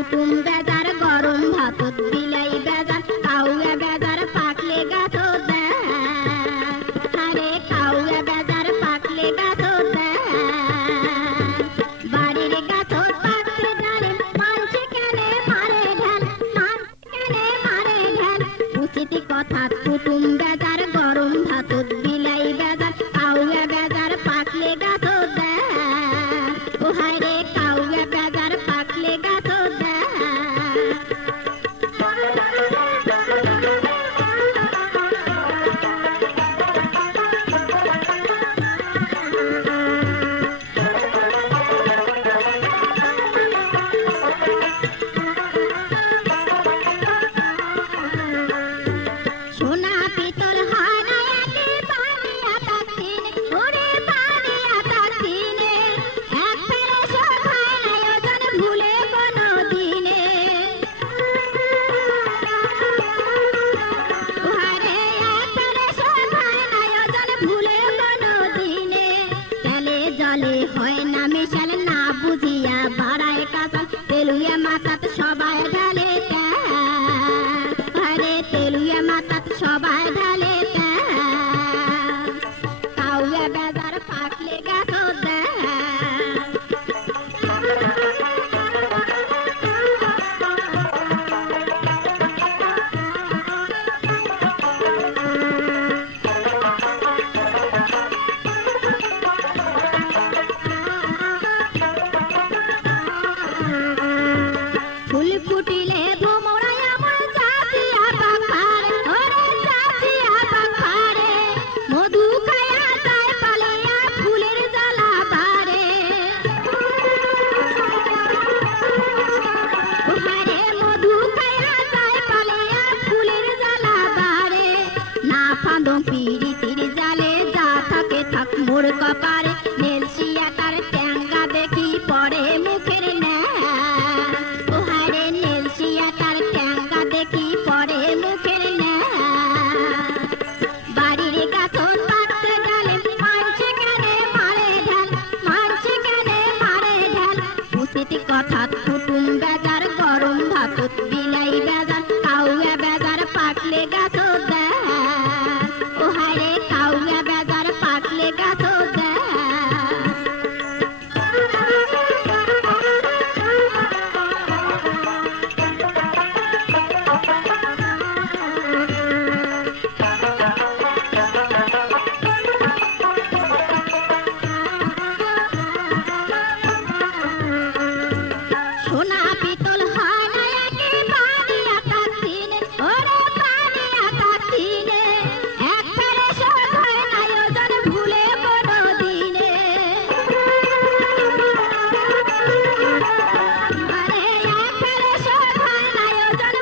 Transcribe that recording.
কুটুম বেজার গরম ভাতত বিলাই বেজার, কাউয়া বেজার পাকলে গাছ আরে কাউয়া বেজার পাকলে গাছ বাড়ির গাছ পাত্রে ডালে, মানছে কেনে মারে ঢাল, মানছে কেনে মারে ঢাল। উচিত কথা কুটুম বেজার গরম ভাতত বিলাই বেজার, কাউয়া বেজার পাকলে গাছ সোনা পিতল হারায়াতে পারিয়া তাকিন ওরে পারিয়া তাকিন এক ফেরে শোভায় নাই ওজন ভুলে কোনো হয় না মেশাল, না বুঝিয়া বাড়ায় কাজল তেলুয়া মাথা साथ लेगा। পীড়িতির জালে যা থাকে থাক মোর কপালে